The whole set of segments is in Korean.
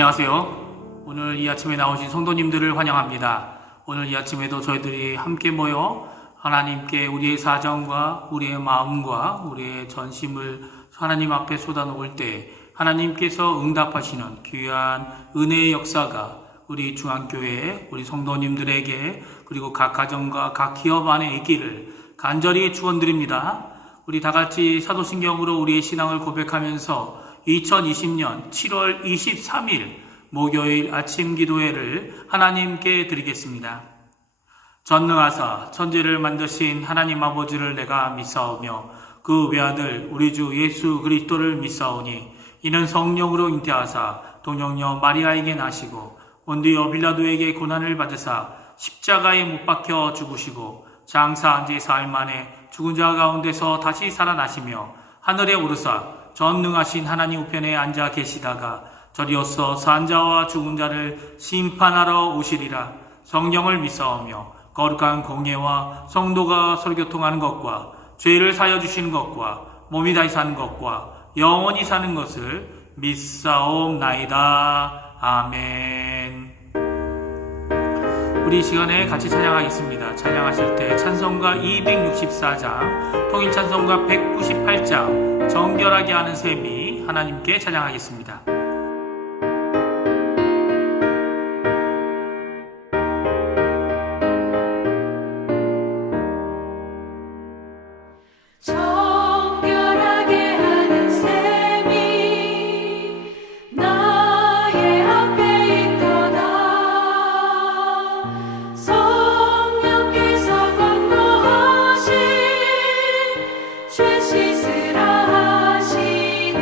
안녕하세요. 오늘 이 아침에 나오신 성도님들을 환영합니다. 오늘 이 아침에도 저희들이 함께 모여 하나님께 우리의 사정과 우리의 마음과 우리의 전심을 하나님 앞에 쏟아놓을 때 하나님께서 응답하시는 귀한 은혜의 역사가 우리 중앙교회 우리 성도님들에게 그리고 각 가정과 각 기업 안에 있기를 간절히 축원드립니다. 우리 다같이 사도신경으로 우리의 신앙을 고백하면서 2020년 7월 23일 목요일 아침 기도회를 하나님께 드리겠습니다. 전능하사 천지를 만드신 하나님 아버지를 내가 믿사오며 그 외아들 우리 주 예수 그리스도를 믿사오니 이는 성령으로 잉태하사 동정녀 마리아에게 나시고 본디오 빌라도에게 고난을 받으사 십자가에 못 박혀 죽으시고 장사한 지 사흘 만에 죽은 자 가운데서 다시 살아나시며 하늘에 오르사 전능하신 하나님 우편에 앉아 계시다가 저리어서 산 자와 죽은 자를 심판하러 오시리라. 성령을 믿사오며 거룩한 공예와 성도가 설교통하는 것과 죄를 사여 주시는 것과 몸이 다시 사는 것과 영원히 사는 것을 믿사옵나이다. 아멘. 우리 이 시간에 같이 찬양하겠습니다. 찬양하실 때 찬송가 264장, 통일찬송가 198장 정결하게 하는 셈이 하나님께 찬양하겠습니다. 죄 씻으라 하시네.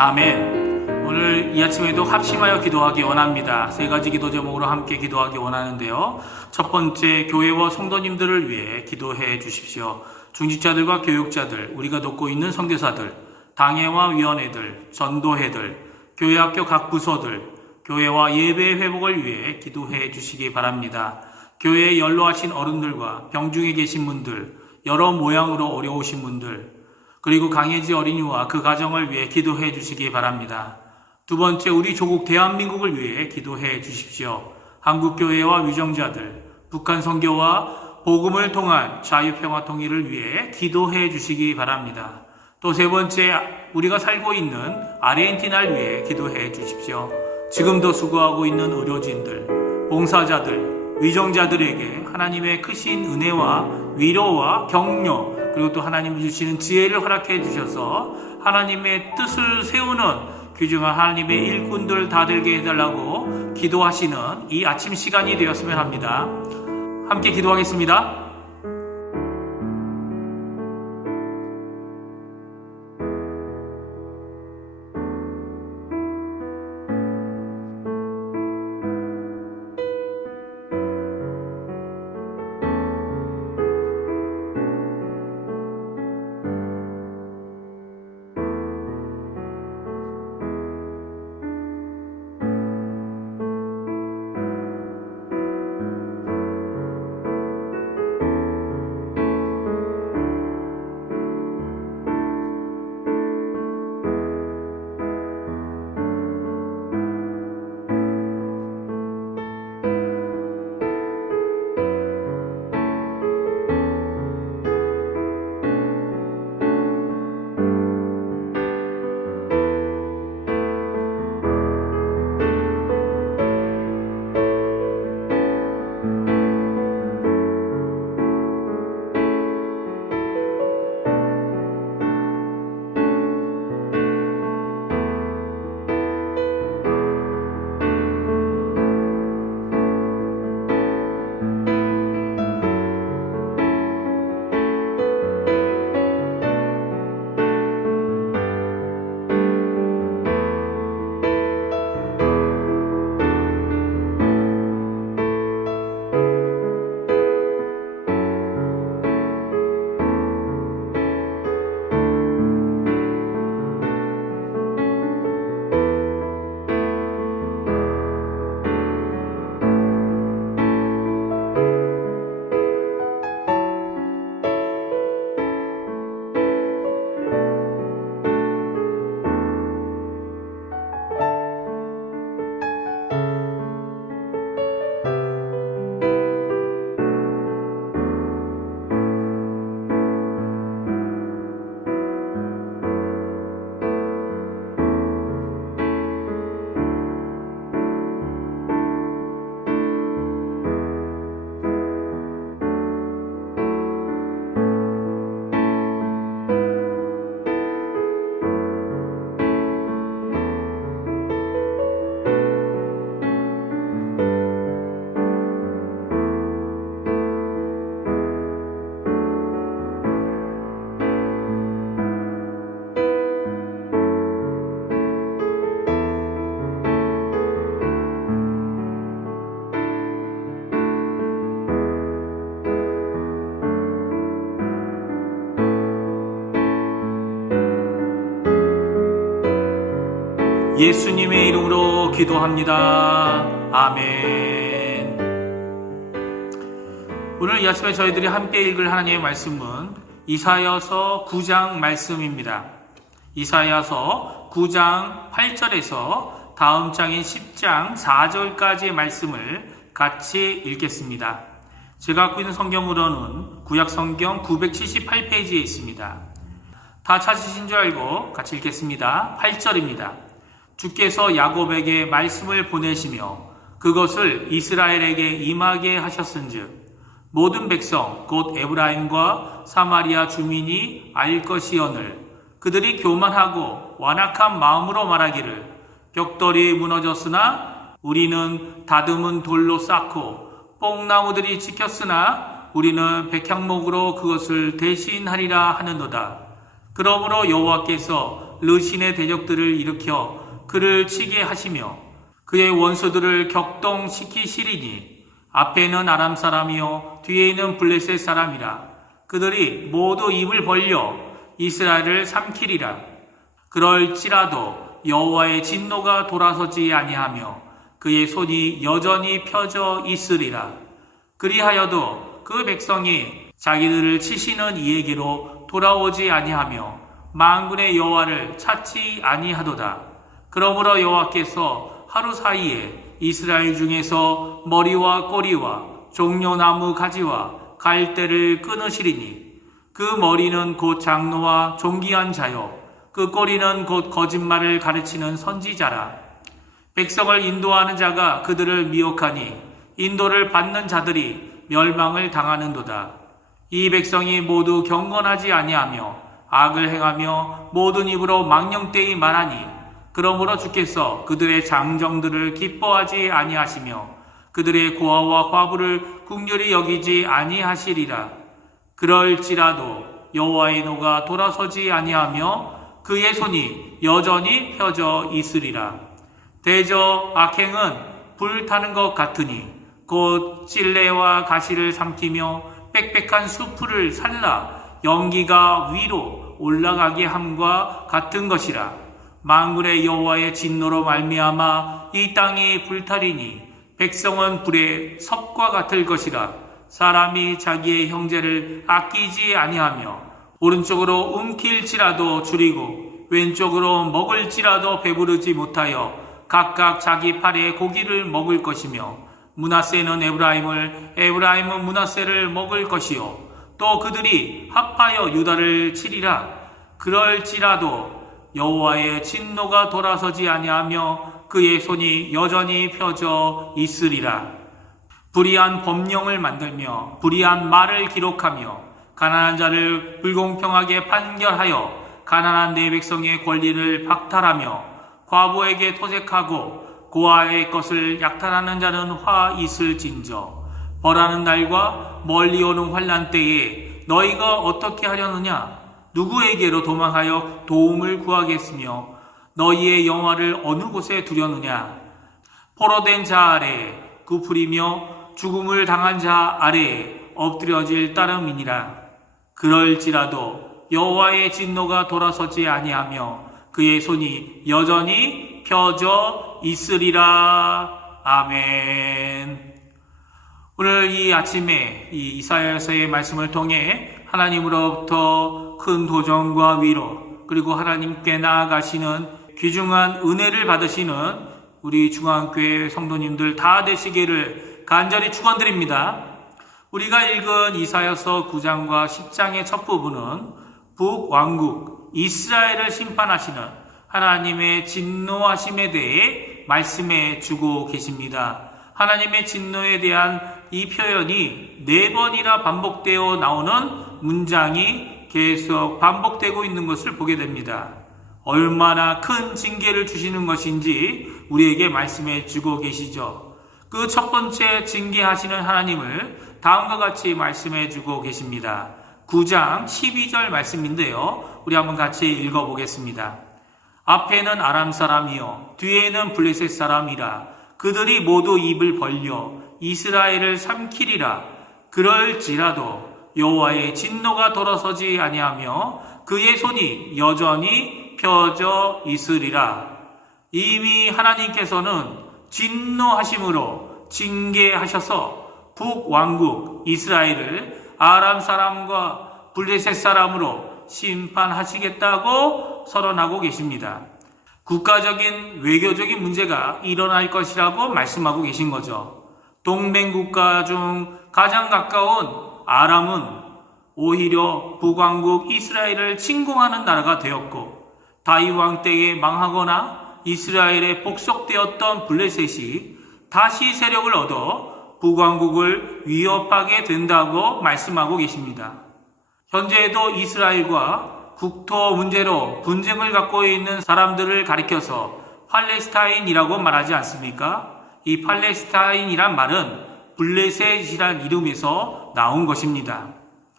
아멘. 오늘 이 아침에도 합심하여 기도하기 원합니다. 세 가지 기도 제목으로 함께 기도하기 원하는데요. 첫 번째, 교회와 성도님들을 위해 기도해 주십시오. 중직자들과 교육자들, 우리가 돕고 있는 선교사들, 당회와 위원회들, 전도회들, 교회학교 각 부서들, 교회와 예배 회복을 위해 기도해 주시기 바랍니다. 교회에 연로하신 어른들과 병중에 계신 분들, 여러 모양으로 어려우신 분들, 그리고 강혜지 어린이와 그 가정을 위해 기도해 주시기 바랍니다. 두 번째, 우리 조국 대한민국을 위해 기도해 주십시오. 한국교회와 위정자들, 북한 선교와 복음을 통한 자유평화 통일을 위해 기도해 주시기 바랍니다. 또 세 번째, 우리가 살고 있는 아르헨티나를 위해 기도해 주십시오. 지금도 수고하고 있는 의료진들, 봉사자들, 위정자들에게 하나님의 크신 은혜와 위로와 격려, 그리고 또 하나님이 주시는 지혜를 허락해 주셔서 하나님의 뜻을 세우는 귀중한 하나님의 일꾼들 다 되게 해달라고 기도하시는 이 아침 시간이 되었으면 합니다. 함께 기도하겠습니다. 예수님의 이름으로 기도합니다. 아멘. 오늘 이 아침에 저희들이 함께 읽을 하나님의 말씀은 이사야서 9장 말씀입니다. 이사야서 9장 8절에서 다음 장인 10장 4절까지의 말씀을 같이 읽겠습니다. 제가 갖고 있는 성경으로는 구약 성경 978페이지에 있습니다. 다 찾으신 줄 알고 같이 읽겠습니다. 8절입니다. 주께서 야곱에게 말씀을 보내시며 그것을 이스라엘에게 임하게 하셨은즉 모든 백성 곧 에브라임과 사마리아 주민이 알 것이오늘 그들이 교만하고 완악한 마음으로 말하기를 벽돌이 무너졌으나 우리는 다듬은 돌로 쌓고 뽕나무들이 지켰으나 우리는 백향목으로 그것을 대신하리라 하는도다. 그러므로 여호와께서 르신의 대적들을 일으켜 그를 치게 하시며 그의 원수들을 격동시키시리니 앞에는 아람 사람이요 뒤에는 블레셋 사람이라. 그들이 모두 입을 벌려 이스라엘을 삼키리라. 그럴지라도 여호와의 진노가 돌아서지 아니하며 그의 손이 여전히 펴져 있으리라. 그리하여도 그 백성이 자기들을 치시는 이에게로 돌아오지 아니하며 만군의 여호와를 찾지 아니하도다. 그러므로 여호와께서 하루 사이에 이스라엘 중에서 머리와 꼬리와 종려나무 가지와 갈대를 끊으시리니 그 머리는 곧 장로와 존귀한 자요 그 꼬리는 곧 거짓말을 가르치는 선지자라. 백성을 인도하는 자가 그들을 미혹하니 인도를 받는 자들이 멸망을 당하는도다. 이 백성이 모두 경건하지 아니하며 악을 행하며 모든 입으로 망령되이 말하니 그러므로 주께서 그들의 장정들을 기뻐하지 아니하시며 그들의 고아와 과부를 긍휼히 여기지 아니하시리라. 그럴지라도 여호와의 노가 돌아서지 아니하며 그의 손이 여전히 펴져 있으리라. 대저 악행은 불타는 것 같으니 곧 찔레와 가시를 삼키며 빽빽한 수풀을 살라 연기가 위로 올라가게 함과 같은 것이라. 만군의 여호와의 진노로 말미암아 이 땅이 불타리니 백성은 불의 섭과 같을 것이라. 사람이 자기의 형제를 아끼지 아니하며 오른쪽으로 움킬지라도 줄이고 왼쪽으로 먹을지라도 배부르지 못하여 각각 자기 팔에 고기를 먹을 것이며 므낫세는 에브라임은 므낫세를 먹을 것이요 또 그들이 합하여 유다를 치리라. 그럴지라도 여호와의 진노가 돌아서지 아니하며 그의 손이 여전히 펴져 있으리라. 불의한 법령을 만들며 불의한 말을 기록하며 가난한 자를 불공평하게 판결하여 가난한 내 백성의 권리를 박탈하며 과부에게 토색하고 고아의 것을 약탈하는 자는 화 있을진저. 벌하는 날과 멀리 오는 환난 때에 너희가 어떻게 하려느냐? 누구에게로 도망하여 도움을 구하겠으며 너희의 영화를 어느 곳에 두려느냐? 포로된 자 아래에 굽으리며 죽음을 당한 자 아래에 엎드려질 따름이니라. 그럴지라도 여호와의 진노가 돌아서지 아니하며 그의 손이 여전히 펴져 있으리라. 아멘. 오늘 이 아침에 이 이사야서의 말씀을 통해 하나님으로부터 큰 도전과 위로 그리고 하나님께 나아가시는 귀중한 은혜를 받으시는 우리 중앙교회 성도님들 다 되시기를 간절히 축원드립니다. 우리가 읽은 이사야서 9장과 10장의 첫 부분은 북왕국 이스라엘을 심판하시는 하나님의 진노하심에 대해 말씀해 주고 계십니다. 하나님의 진노에 대한 이 표현이 4번이나 반복되어 나오는 문장이 계속 반복되고 있는 것을 보게 됩니다. 얼마나 큰 징계를 주시는 것인지 우리에게 말씀해 주고 계시죠. 그 첫 번째 징계하시는 하나님을 다음과 같이 말씀해 주고 계십니다. 9장 12절 말씀인데요. 우리 한번 같이 읽어보겠습니다. 앞에는 아람 사람이요 뒤에는 블레셋 사람이라. 그들이 모두 입을 벌려 이스라엘을 삼키리라. 그럴지라도 여호와의 진노가 돌아서지 아니하며 그의 손이 여전히 펴져 있으리라. 이미 하나님께서는 진노하심으로 징계하셔서 북왕국 이스라엘을 아람 사람과 블레셋 사람으로 심판하시겠다고 선언하고 계십니다. 국가적인 외교적인 문제가 일어날 것이라고 말씀하고 계신 거죠. 동맹국가 중 가장 가까운 아람은 오히려 북왕국 이스라엘을 침공하는 나라가 되었고 다윗 왕 때에 망하거나 이스라엘에 복속되었던 블레셋이 다시 세력을 얻어 북왕국을 위협하게 된다고 말씀하고 계십니다. 현재에도 이스라엘과 국토 문제로 분쟁을 갖고 있는 사람들을 가리켜서 팔레스타인이라고 말하지 않습니까? 이 팔레스타인이란 말은 블레셋이란 이름에서 나온 것입니다.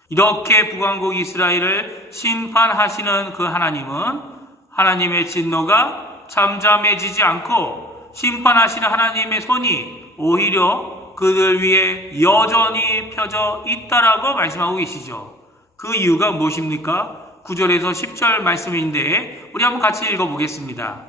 이렇게 북왕국 이스라엘을 심판하시는 그 하나님은 하나님의 진노가 잠잠해지지 않고 심판하시는 하나님의 손이 오히려 그들 위에 여전히 펴져 있다라고 말씀하고 계시죠. 그 이유가 무엇입니까? 9절에서 10절 말씀인데 우리 한번 같이 읽어보겠습니다.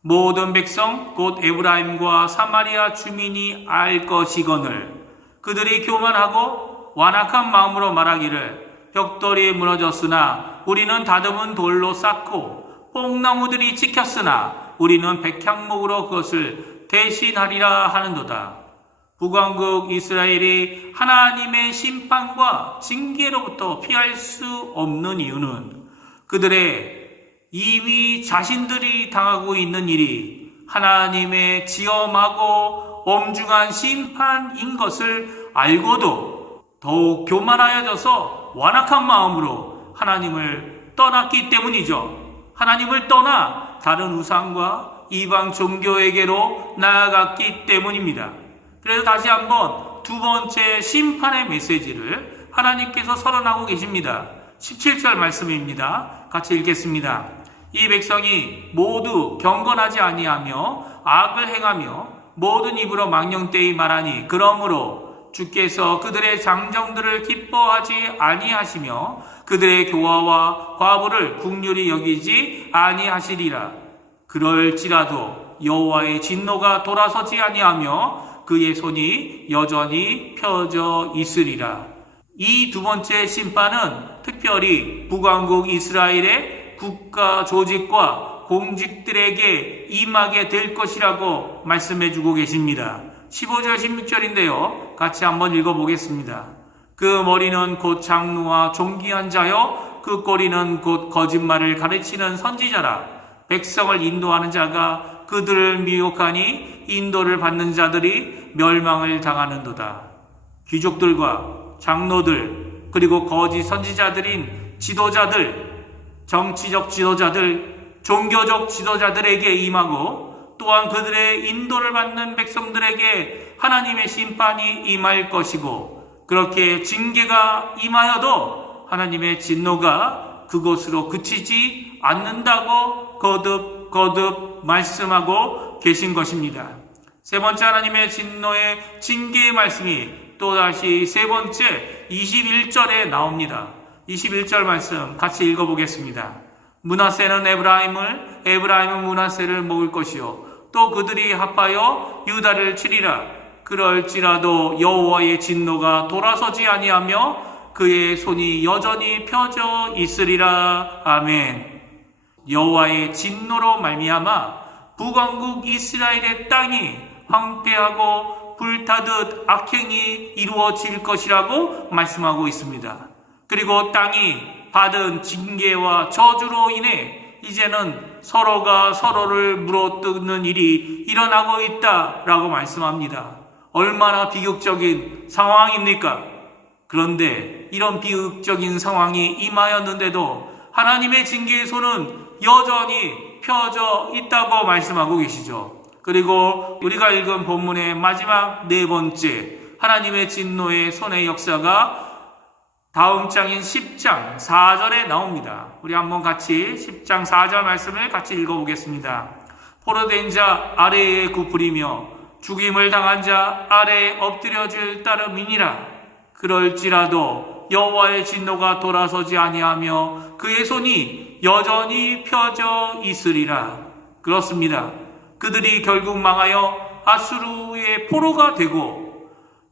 모든 백성 곧 에브라임과 사마리아 주민이 알 것이거늘 그들이 교만하고 완악한 마음으로 말하기를 벽돌이 무너졌으나 우리는 다듬은 돌로 쌓고 뽕나무들이 찍혔으나 우리는 백향목으로 그것을 대신하리라 하는도다. 북왕국 이스라엘이 하나님의 심판과 징계로부터 피할 수 없는 이유는 그들의 이미 자신들이 당하고 있는 일이 하나님의 지엄하고 엄중한 심판인 것을 알고도 더욱 교만하여져서 완악한 마음으로 하나님을 떠났기 때문이죠. 하나님을 떠나 다른 우상과 이방 종교에게로 나아갔기 때문입니다. 그래서 다시 한번 두 번째 심판의 메시지를 하나님께서 선언하고 계십니다. 17절 말씀입니다. 같이 읽겠습니다. 이 백성이 모두 경건하지 아니하며 악을 행하며 모든 입으로 망령되이 말하니 그러므로 주께서 그들의 장정들을 기뻐하지 아니하시며 그들의 교화와 과부를 긍휼히 여기지 아니하시리라. 그럴지라도 여호와의 진노가 돌아서지 아니하며 그의 손이 여전히 펴져 있으리라. 이 두 번째 심판은 특별히 북왕국 이스라엘의 국가 조직과 공직들에게 임하게 될 것이라고 말씀해 주고 계십니다. 15절 16절인데요. 같이 한번 읽어보겠습니다. 그 머리는 곧 장로와 존귀한 자요 그 꼬리는 곧 거짓말을 가르치는 선지자라. 백성을 인도하는 자가 그들을 미혹하니 인도를 받는 자들이 멸망을 당하는도다. 귀족들과 장로들 그리고 거짓 선지자들인 지도자들, 정치적 지도자들, 종교적 지도자들에게 임하고 또한 그들의 인도를 받는 백성들에게 하나님의 심판이 임할 것이고 그렇게 징계가 임하여도 하나님의 진노가 그것으로 그치지 않는다고 거듭 말씀하고 계신 것입니다. 세 번째 하나님의 진노의 징계의 말씀이 또다시 세 번째 21절에 나옵니다. 21절 말씀 같이 읽어보겠습니다. 므낫세는 에브라임은 므낫세를 먹을 것이요 또 그들이 합하여 유다를 치리라. 그럴지라도 여호와의 진노가 돌아서지 아니하며 그의 손이 여전히 펴져 있으리라. 아멘. 여호와의 진노로 말미암아 북왕국 이스라엘의 땅이 황폐하고 불타듯 악행이 이루어질 것이라고 말씀하고 있습니다. 그리고 땅이 받은 징계와 저주로 인해 이제는 서로가 서로를 물어뜯는 일이 일어나고 있다라고 말씀합니다. 얼마나 비극적인 상황입니까? 그런데 이런 비극적인 상황이 임하였는데도 하나님의 징계의 손은 여전히 펴져 있다고 말씀하고 계시죠. 그리고 우리가 읽은 본문의 마지막 네 번째 하나님의 진노의 손의 역사가 다음 장인 10장 4절에 나옵니다. 우리 한번 같이 10장 4절 말씀을 같이 읽어보겠습니다. 포로된 자 아래에 굽으리며 죽임을 당한 자 아래에 엎드려질 따름이니라. 그럴지라도 여호와의 진노가 돌아서지 아니하며 그의 손이 여전히 펴져 있으리라. 그렇습니다. 그들이 결국 망하여 아수르의 포로가 되고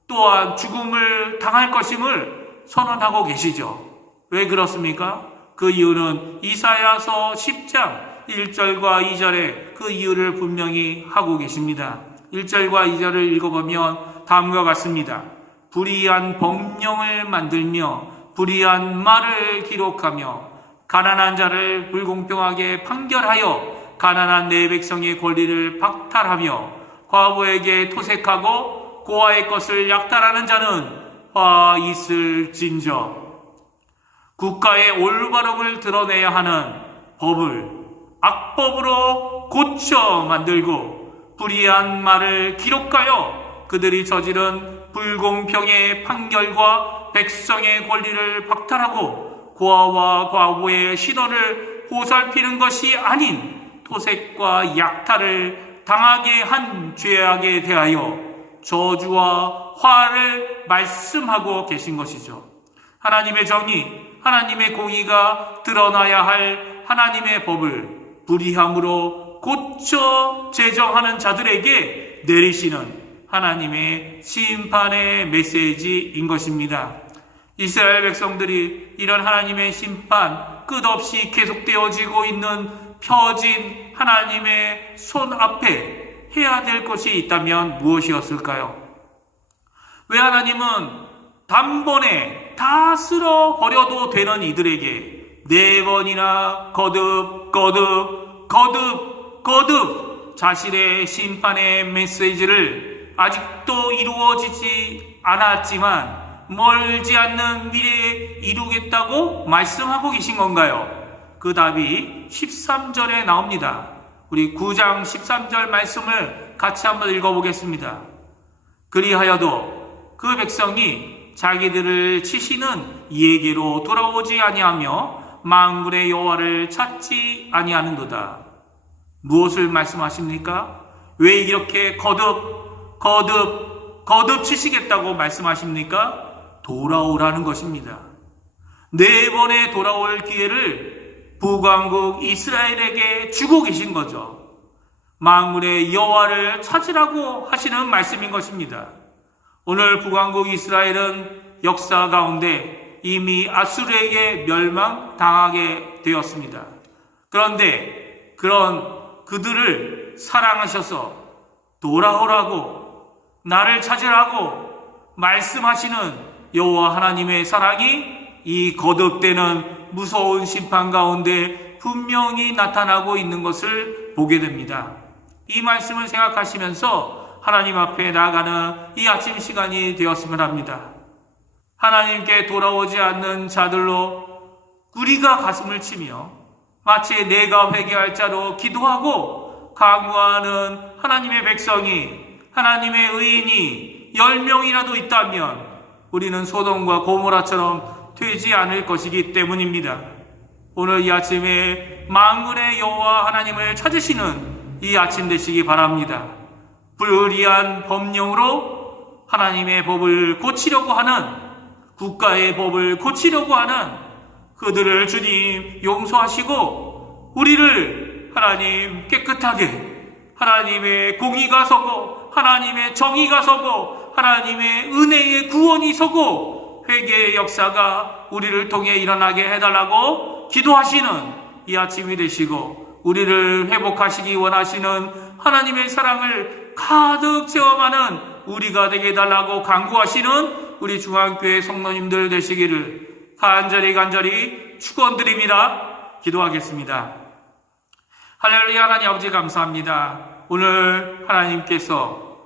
또한 죽음을 당할 것임을 선언하고 계시죠. 왜 그렇습니까? 그 이유는 이사야서 10장 1절과 2절에 그 이유를 분명히 하고 계십니다. 1절과 2절을 읽어보면 다음과 같습니다. 불의한 법령을 만들며 불의한 말을 기록하며 가난한 자를 불공평하게 판결하여 가난한 내 백성의 권리를 박탈하며 과부에게 토색하고 고아의 것을 약탈하는 자는 화 있을진저. 국가의 올바름을 드러내야 하는 법을 악법으로 고쳐 만들고 불의한 말을 기록하여 그들이 저지른 불공평의 판결과 백성의 권리를 박탈하고 고아와 과부의 시도를 보살피는 것이 아닌 토색과 약탈을 당하게 한 죄악에 대하여 저주와 화를 말씀하고 계신 것이죠. 하나님의 정의, 하나님의 공의가 드러나야 할 하나님의 법을 불의함으로 고쳐 제정하는 자들에게 내리시는 하나님의 심판의 메시지인 것입니다. 이스라엘 백성들이 이런 하나님의 심판, 끝없이 계속되어지고 있는 펴진 하나님의 손 앞에 해야 될 것이 있다면 무엇이었을까요? 왜 하나님은 단번에 다 쓸어버려도 되는 이들에게 4번이나 거듭 자신의 심판의 메시지를 아직도 이루어지지 않았지만 멀지 않는 미래에 이루겠다고 말씀하고 계신 건가요? 그 답이 13절에 나옵니다. 우리 9장 13절 말씀을 같이 한번 읽어보겠습니다. 그리하여도 그 백성이 자기들을 치시는 이에게로 돌아오지 아니하며 만군의 여호와를 찾지 아니하는도다. 무엇을 말씀하십니까? 왜 이렇게 거듭 치시겠다고 말씀하십니까? 돌아오라는 것입니다. 4번의 돌아올 기회를 북왕국 이스라엘에게 주고 계신 거죠. 만군의 여호와를 찾으라고 하시는 말씀인 것입니다. 오늘 북왕국 이스라엘은 역사 가운데 이미 아수르에게 멸망당하게 되었습니다. 그런데 그런 그들을 사랑하셔서 돌아오라고, 나를 찾으라고 말씀하시는 여호와 하나님의 사랑이 이 거듭되는 무서운 심판 가운데 분명히 나타나고 있는 것을 보게 됩니다. 이 말씀을 생각하시면서 하나님 앞에 나아가는 이 아침 시간이 되었으면 합니다. 하나님께 돌아오지 않는 자들로 우리가 가슴을 치며 마치 내가 회개할 자로 기도하고 강구하는 하나님의 백성이, 하나님의 의인이 10명이라도 있다면 우리는 소돔과 고모라처럼 되지 않을 것이기 때문입니다. 오늘 이 아침에 만군의 여호와 하나님을 찾으시는 이 아침 되시기 바랍니다. 불의한 법령으로 하나님의 법을 고치려고 하는, 국가의 법을 고치려고 하는 그들을 주님 용서하시고 우리를 하나님 깨끗하게, 하나님의 공의가 서고 하나님의 정의가 서고 하나님의 은혜의 구원이 서고 회개의 역사가 우리를 통해 일어나게 해달라고 기도하시는 이 아침이 되시고, 우리를 회복하시기 원하시는 하나님의 사랑을 가득 체험하는 우리가 되게 해달라고 간구하시는 우리 중앙교회 성도님들 되시기를 간절히 축원드립니다. 기도하겠습니다. 할렐루야. 하나님 아버지 감사합니다. 오늘 하나님께서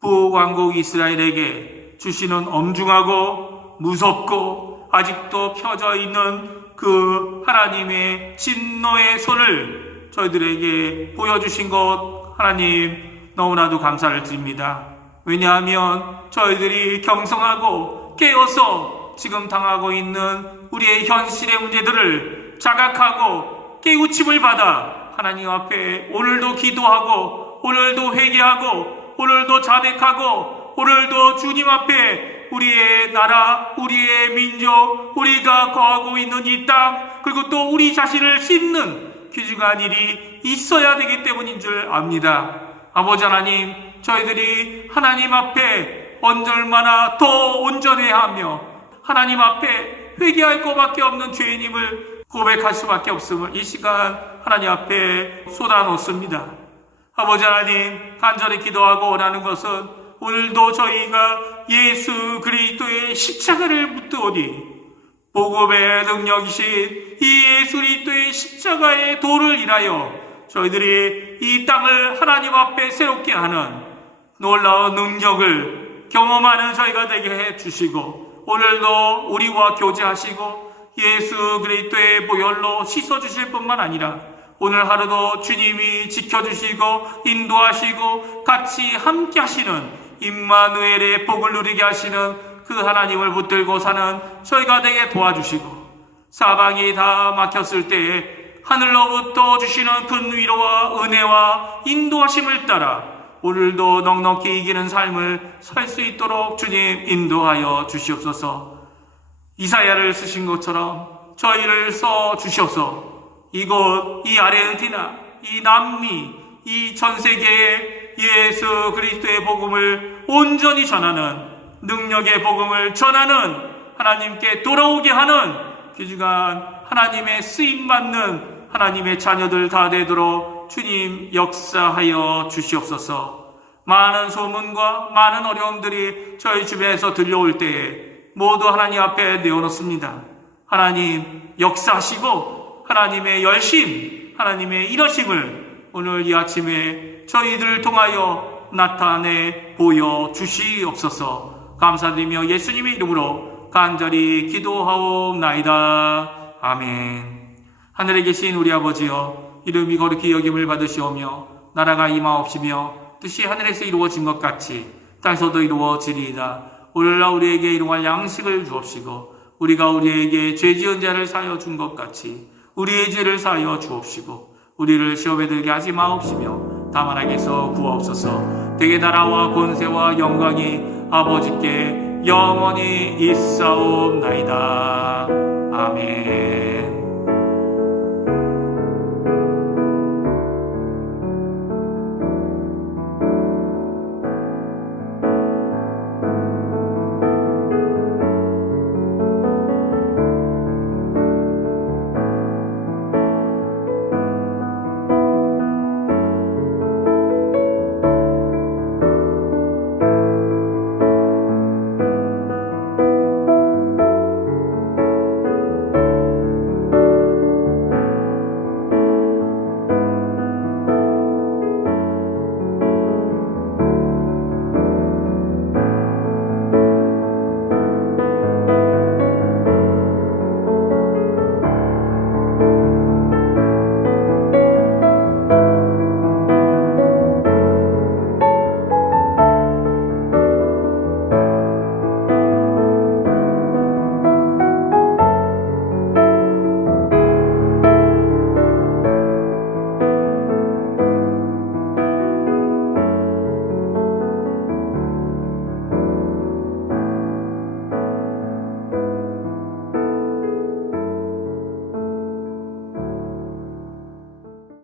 북왕국 이스라엘에게 주시는 엄중하고 무섭고 아직도 펴져 있는 그 하나님의 진노의 손을 저희들에게 보여주신 것, 하나님 너무나도 감사를 드립니다. 왜냐하면 저희들이 경성하고 깨어서 지금 당하고 있는 우리의 현실의 문제들을 자각하고 깨우침을 받아 하나님 앞에 오늘도 기도하고, 오늘도 회개하고, 오늘도 자백하고, 오늘도 주님 앞에 우리의 나라, 우리의 민족, 우리가 거하고 있는 이 땅, 그리고 또 우리 자신을 씻는 귀중한 일이 있어야 되기 때문인 줄 압니다. 아버지 하나님, 저희들이 하나님 앞에 얼마나 더 온전해야 하며 하나님 앞에 회개할 것밖에 없는 죄인임을 고백할 수밖에 없음을 이 시간 하나님 앞에 쏟아놓습니다. 아버지 하나님, 간절히 기도하고 원하는 것은 오늘도 저희가 예수 그리스도의 십자가를 묻드오니 복음의 능력이신 이 예수 그리스도의 십자가의 도를 인하여 저희들이 이 땅을 하나님 앞에 새롭게 하는 놀라운 능력을 경험하는 저희가 되게 해주시고, 오늘도 우리와 교제하시고 예수 그리스도의 보혈로 씻어주실 뿐만 아니라 오늘 하루도 주님이 지켜주시고 인도하시고 같이 함께 하시는 임마누엘의 복을 누리게 하시는 그 하나님을 붙들고 사는 저희가 되게 도와주시고, 사방이 다 막혔을 때에 하늘로부터 주시는 큰 위로와 은혜와 인도하심을 따라 오늘도 넉넉히 이기는 삶을 살 수 있도록 주님 인도하여 주시옵소서. 이사야를 쓰신 것처럼 저희를 써 주셔서 이곳 이 아르헨티나, 이 남미, 이 전 세계에 예수 그리스도의 복음을 온전히 전하는, 능력의 복음을 전하는, 하나님께 돌아오게 하는 귀중한 하나님의 쓰임받는 하나님의 자녀들 다 되도록 주님 역사하여 주시옵소서. 많은 소문과 많은 어려움들이 저희 주변에서 들려올 때에 모두 하나님 앞에 내어놓습니다. 하나님 역사하시고 하나님의 열심, 하나님의 일하심을 오늘 이 아침에 저희들을 통하여 나타내 보여주시옵소서. 감사드리며 예수님의 이름으로 간절히 기도하옵나이다. 아멘. 하늘에 계신 우리 아버지여, 이름이 거룩히 여김을 받으시오며 나라가 임하옵시며 뜻이 하늘에서 이루어진 것 같이 땅에서도 이루어지리이다. 오늘날 우리에게 일용할 양식을 주옵시고 우리가 우리에게 죄 지은 자를 사하여 준 것 같이 우리의 죄를 사하여 주옵시고 우리를 시험에 들게 하지 마옵시며 다만 악에서 구하옵소서. 대개 나라와 권세와 영광이 아버지께 영원히 있사옵나이다. 아멘.